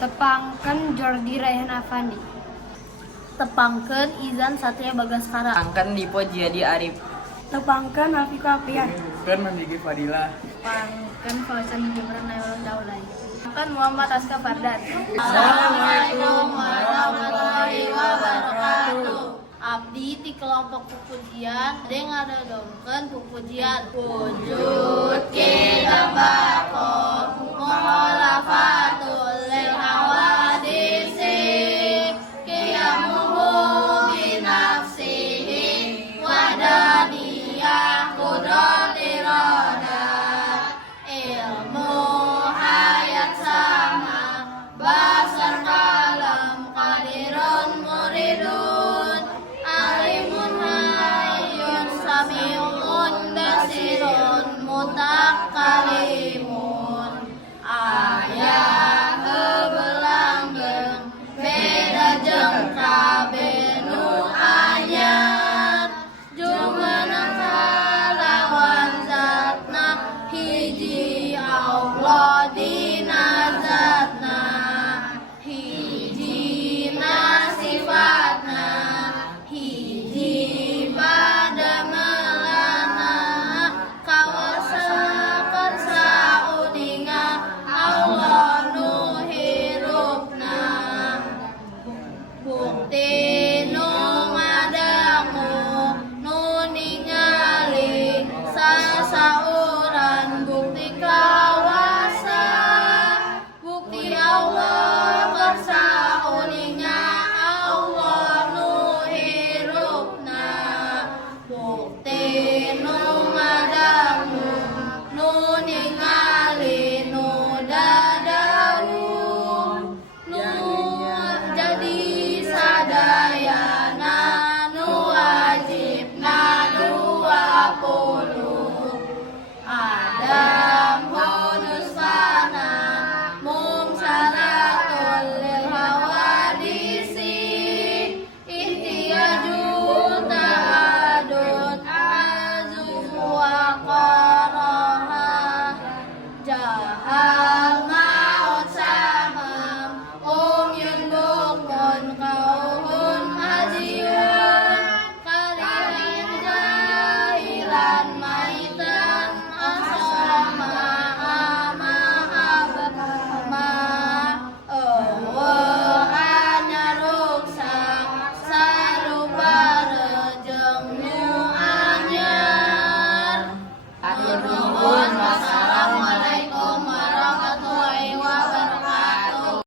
Tepangken Jordi Rayhan Afandi. Tepangken Izan Satria Bagaskara. Tepangken Dipo Jiadi Arif. Tepangken Afika Apian. Tepangken Mandigi Fadila. Tepangken Fauzan Gibran Nailul Daulay. Tepangken Muhammad Aska Fardan. Assalamualaikum warahmatullahi wabarakatuh. Abdi ti kelompok pupujian ada ngadodongkeun pupujian wujud kita bakom mukhalafatul